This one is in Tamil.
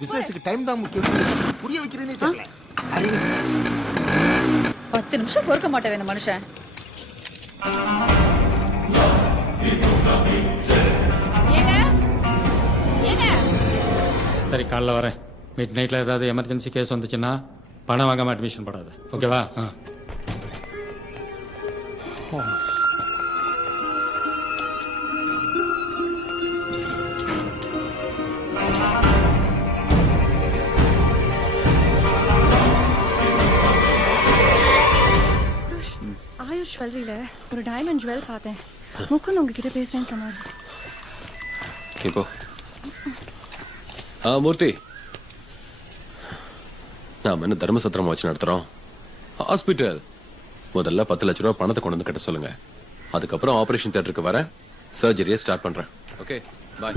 பிசினஸ்க்கு டைம் தான் முக்கியம். புரிய வைக்கிறேனே தெரியல. 10 நிமிஷம் பொறுக்க மாட்டாரு இந்த மனுஷன். சரி காலைல வரேன். மிட் நைட்டில் ஏதாவது எமர்ஜென்சி கேஸ் வந்துச்சுன்னா பணம் வாங்காமல் அட்மிஷன் போடாது. ஓகேவா? ஆயுஷ் ஜுவல்லரியில ஒரு டைமண்ட் ஜுவல் பார்த்தேன். முக்குந்து உங்ககிட்ட பேசுறேன்னு சொன்னாரு. இப்போ மூர்த்தி, நாம என்ன தர்மசத்திரம் வச்சு நடத்துறோம்? ஹாஸ்பிட்டல். முதல்ல 10 லட்ச ரூபாய் பணத்தை கொண்டு வந்து கட்ட சொல்லுங்க. அதுக்கப்புறம் ஆபரேஷன் தியேட்டருக்கு வர சர்ஜரியை ஸ்டார்ட் பண்றேன். ஓகே, பாய்.